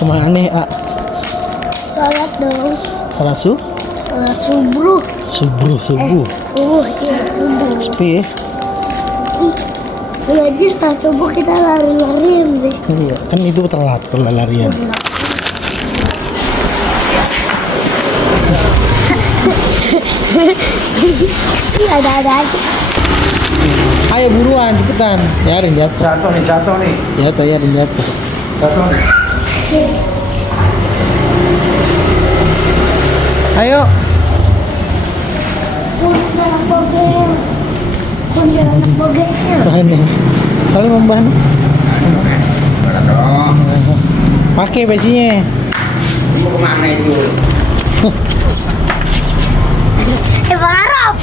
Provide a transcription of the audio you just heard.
Kemana nih, A? Sholat dong. Salah Sholat subuh. subuh. Subuh, iya subuh. Sepi ya? Jadi sholat subuh kita lari-larian deh. Iya, kan itu telat kalau larian. Iya, ada aja. Ayo buruan, cepetan. Ya, Rin jatuh. Jatuh nih. Jatuh, ya, Rin jatuh. Jatuh nih. Ayo. Kuntilanak bogel. Kuntilanak bogelnya. Bahannya. Saling membahan. Dong. Pakai pecinya. Mau kemana itu? Bang Arab.